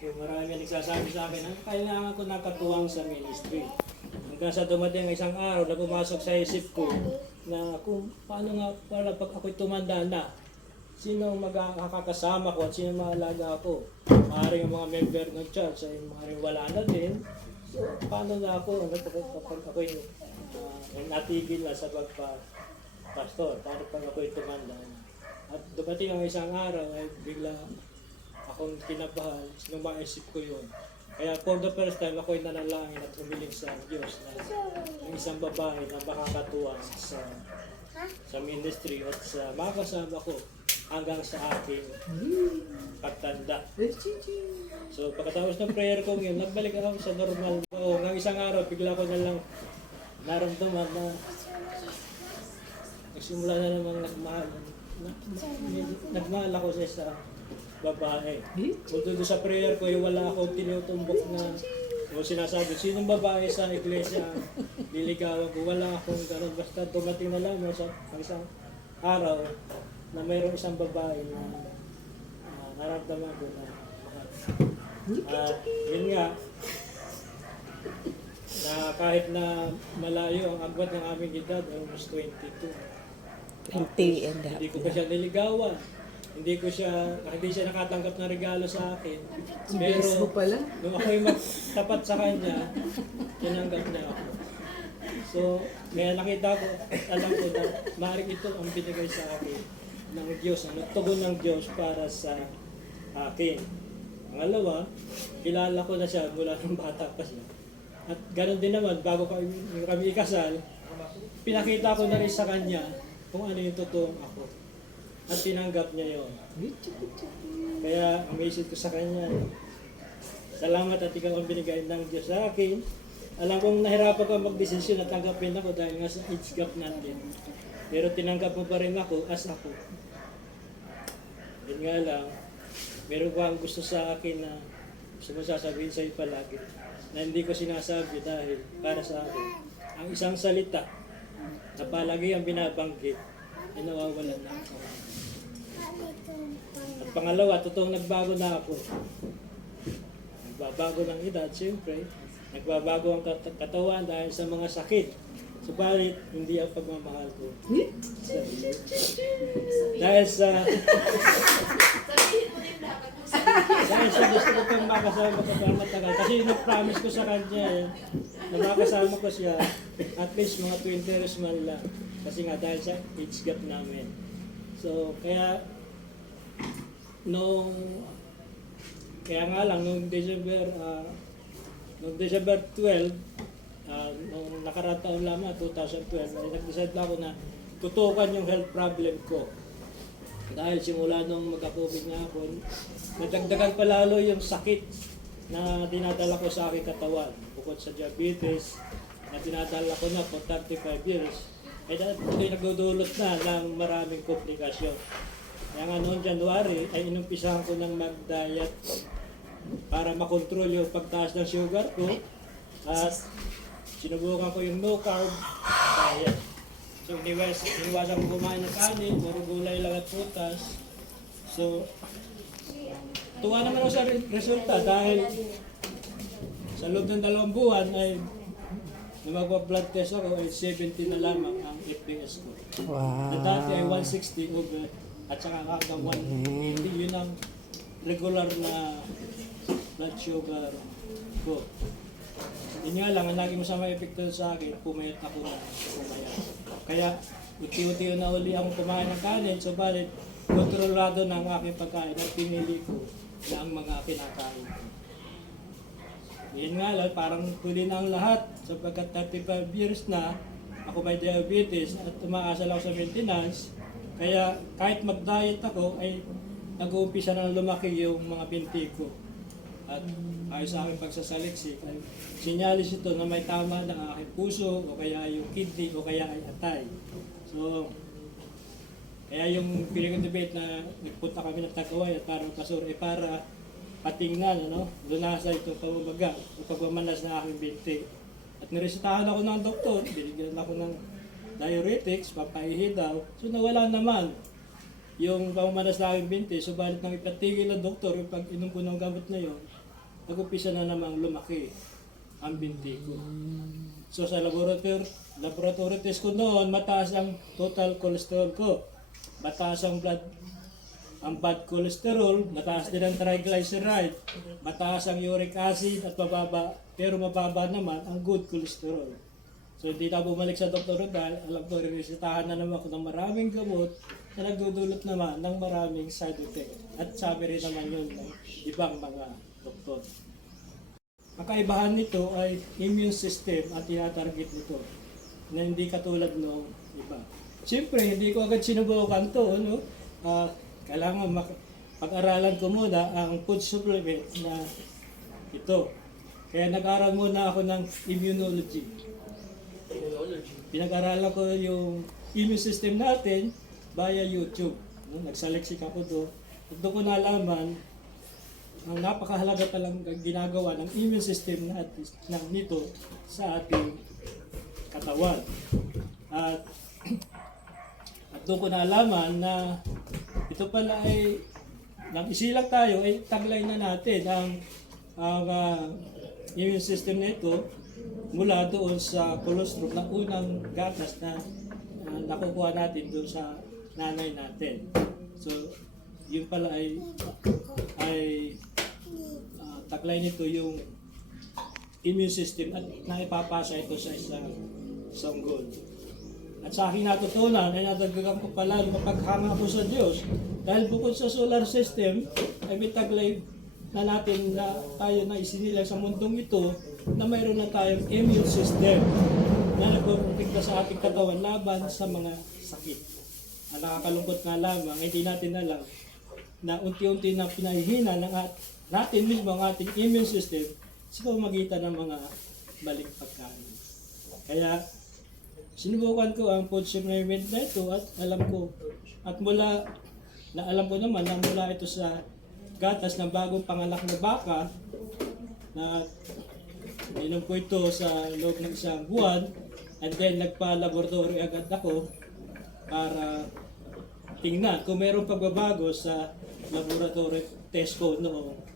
So marami nagsasabi sa akin, kailangan ko nakatuwang sa ministry. Hanggang sa dumating ang isang araw na pumasok sa isip ko na kung paano nga pala pag ako'y tumanda na, sino makakasama ko at sino maalaga ako. Maaaring ang mga member ng church ay maaaring wala na din. So paano na ako kapag ako'y natigil na sa pagpa-pastor, paano pag ako'y tumanda na. At dumating ang isang araw ay bigla akong kinabahan nung maisip ko yun. Kaya for the first time, ako'y nanalangin at humiling sa Diyos na yung isang babae na makakatuwang sa ministry at sa makakasama ko hanggang sa aking pagtanda. So pagkatapos ng prayer ko yun, nagbalik ako sa normal. Oo, ng isang araw, bigla ko na lang naramdaman na nagsimula na namang nagmahal ako sa isang babae. So doon sa prayer ko, wala akong tinutumbok na o sinasabi, sinong babae sa iglesia liligawan ko, wala akong gano'n. Basta dumating na lang sa isang araw na mayroong isang babae na naramdaman ko na yun nga, na kahit na malayo ang agwat ng aming edad, almost 22. 20 and Hindi ko pa siya niligawan. Hindi siya nakatanggap ng regalo sa akin. Pero nung ako'y magtapat sa kanya, tinanggap niya ako. So, kaya nakita ko, alam ko na maaaring ito ang binigay sa akin ng Diyos, ang nagtugon ng Diyos para sa akin. Pangalawa, kilala ko na siya mula ng bata pa siya. At ganoon din naman, bago kami ikasal, pinakita ko na rin sa kanya kung ano yung totoong ako. At tinanggap niya yon. Kaya amazed ko sa kanya. Salamat at ikaw ang binigay ng Diyos sa akin. Alam kong nahirapan ko magdesisyon at tanggapin ako dahil nga sa age gap natin. Pero tinanggap mo pa rin ako as ako. Yun nga lang, meron ba ang gusto sa akin na gusto mo sasabihin sa'yo palagi na hindi ko sinasabi dahil para sa akin. Ang isang salita na palagi ang binabanggit ay nawawalan na ako. At pangalawa, totoong nagbago na ako. Nagbabago ng edad, siyempre. Nagbabago ang katawan dahil sa mga sakit. Subalit, hindi ang pagmamahal ko. Dahil sa gusto ko pang makasama ko para matagal. Kasi nag-promise ko sa kanya na makasama ko siya at least mga 20 years man lang. Kasi nga dahil sa age gap namin. So, kaya kaya nga lang, noong December 12, nung nakaraang taon lamang, 2012, ay nag-decide ako na tutukan yung health problem ko. Dahil simula nung magka-COVID nga ako, nadagdagan pa lalo yung sakit na dinadala ko sa aking katawan. Bukod sa diabetes, na dinadala ko na for 35 years, ay ito'y nagdudulot na ng maraming komplikasyon. Kaya nga noong January, ay inumpisahan ko ng mag-diet para makontrol yung pagtaas ng sugar ko. At sinubukan ko yung no-carb diet. So, iniwasan ko kumain ng kanin, puro gulay lang at prutas. So, tuwa naman ako sa resulta dahil sa loob ng 2 buwan ay nung magpa-blood test ako ay 70 na lamang ang FPS ko. Wow. Na dati ay 160 over at saka hanggang 180. Yun ang regular na blood sugar ko. Yun nga lang, ang naging masama epekto sa akin, pumayat ako na pumayat. Kaya, uti-uti na uli akong kumain ng kanin, subalit kontrolado ng aking pagkain at pinili ko na ang mga kinakain ko. Yun nga lang, parang huli na ang lahat sapagkat 35 years na ako may diabetes at umaasa lang sa maintenance. Kaya kahit mag-diet ako ay nag-uumpisa na lumaki yung mga binti ko. At ayon sa aking pagsasaliksik, ay sinyalis ito na may tama ng aking puso o kaya yung kidney o kaya ay atay. So, kaya yung feeling debate na nagpunta kami ng Tagaway at parang pasur ay para patingnan, lunasa itong pamamaga o pagmamanas ng aking binti. At niresetahan ako ng doktor, binigyan ako ng diuretics, papaihi daw. So nawala naman yung pamamanas ng aking binti. Subalit nang ipatigil ng doktor, yung pag-inom ko ng gamot na yun, nag-umpisa na namang lumaki ang binti ko. So sa laboratory test ko noon, mataas ang total cholesterol ko. Mataas ang bad cholesterol, mataas din ang triglyceride, mataas ang uric acid at pero mababa naman ang good cholesterol. So hindi na bumalik sa doktor dahil alam ko rinisitahan na naman ako ng maraming gamot na nagdudulot naman ng maraming side effect. At sabi rin naman yun ng ibang mga doktor. Ang kaibahan nito ay immune system at tinatarget nito na hindi katulad ng iba. Siyempre, hindi ko agad sinubukan to. No? Kailangan pag-aralan ko muna ang food supplement na ito. Kaya nag-aral muna ako ng immunology. Pinag-aralan ko yung immune system natin via YouTube. No? Nagsaliksik ako doon. At doon ko nalaman ang napakahalaga talang ginagawa ng immune system nito sa ating katawan. At doon ko nalaman na ito pala ay nang isilang tayo ay taglay na natin ang immune system nito mula doon sa colostrum na unang gatas na nakukuha natin doon sa nanay natin. So yun pala ay taglay nito yung immune system at naipapasa ito sa isang sanggol. At sa aking natutunan ay nadagdagan ko pala mapaghanga ko sa Diyos dahil bukod sa solar system ay may taglay na natin na tayo na isinilang sa mundong ito na mayroon na tayong immune system na nagpapakita sa ating katawan laban sa mga sakit. Ang nakakalungkot nga lamang, hindi natin alam na unti-unti na pinahihina ng natin mismo ang ating immune system sa pamamagitan ng mga maling pagkain. Kaya sinubukan ko ang food supplement na ito at alam ko naman na mula ito sa gatas ng bagong panganak na baka na inom ko ito sa loob ng isang buwan and then nagpa-laboratory agad ako para tingnan kung mayroong pagbabago sa laboratory test ko noong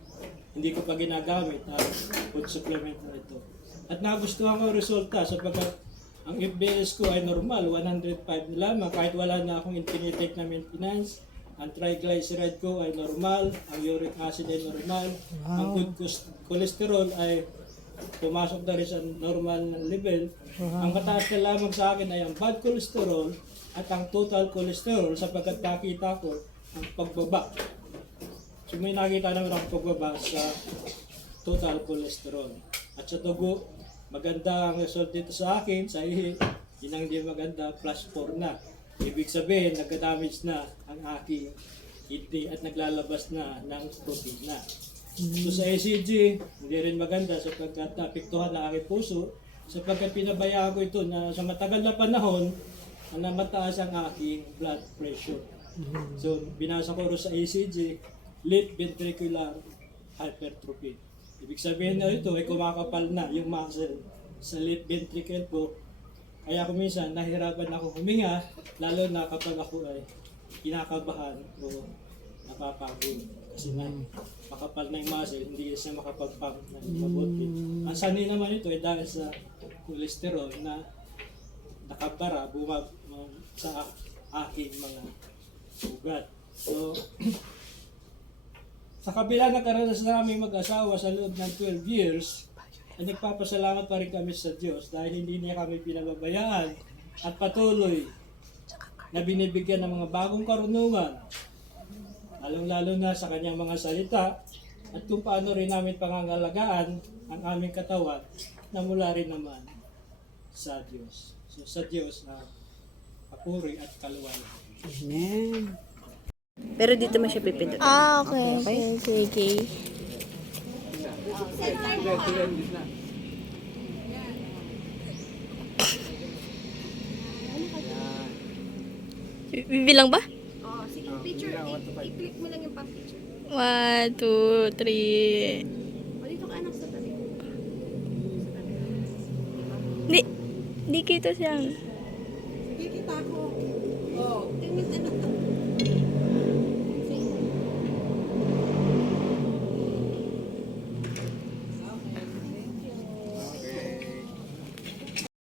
hindi ko pa ginagamit ang food supplement na ito. At nagustuhan ko ang resulta sapagkat ang FBS ko ay normal, 105 na lamang kahit wala na akong infinitake na maintenance. Ang triglyceride ko ay normal, ang uric acid ay normal, ang good cholesterol ay pumasok na rin sa normal na level. Ang mataas na lamang sa akin ay ang bad cholesterol at ang total cholesterol sapagkat nakita ko ang pagbaba. So may nakita naman ang pagbaba sa total cholesterol. At sa dugo, maganda ang result dito sa akin, sa ihi, yun ang hindi maganda, plus 4 na. Ibig sabihin, nagka-damage na ang aking kidney at naglalabas na ng protina. So sa ECG, hindi rin maganda sapagkat napiktuhan na aking puso sapagkat pinabayaan ko ito na sa matagal na panahon na mataas ang aking blood pressure. So binasa ko rin sa ECG, left ventricular hypertrophy. Ibig sabihin na ito ay kumakapal na yung muscle sa left ventricle ko. Kaya kung minsan nahirapan ako huminga, lalo na kapag ako ay kinakabahan o napapagod. Kasi na makapal na yung muscle, hindi siya makapag-pump ng mabuti. Ang sanay naman ito ay dahil sa cholesterol na nakabara sa aking mga ugat. So, sa kabila ng karanasan naming mag-asawa sa loob ng 12 years, ay nagpapasalamat pa rin kami sa Diyos dahil hindi niya kami pinababayaan at patuloy na binibigyan ng mga bagong karunungan, lalong-lalo na sa kanyang mga salita at kung paano rin namin pangangalagaan ang aming katawan na mula rin naman sa Diyos. So sa Diyos na papuri at kaluwayan. Amen. Pero dito mo siya pipindot. Okay. Sige. Bibilang ba? Oh, sige, picture. I-click mo lang yung pang-picture. 1, 2, 3. O, dito ka anak sa tabi. Di kita siyang. Kikita ko. Oh, tingnan anak.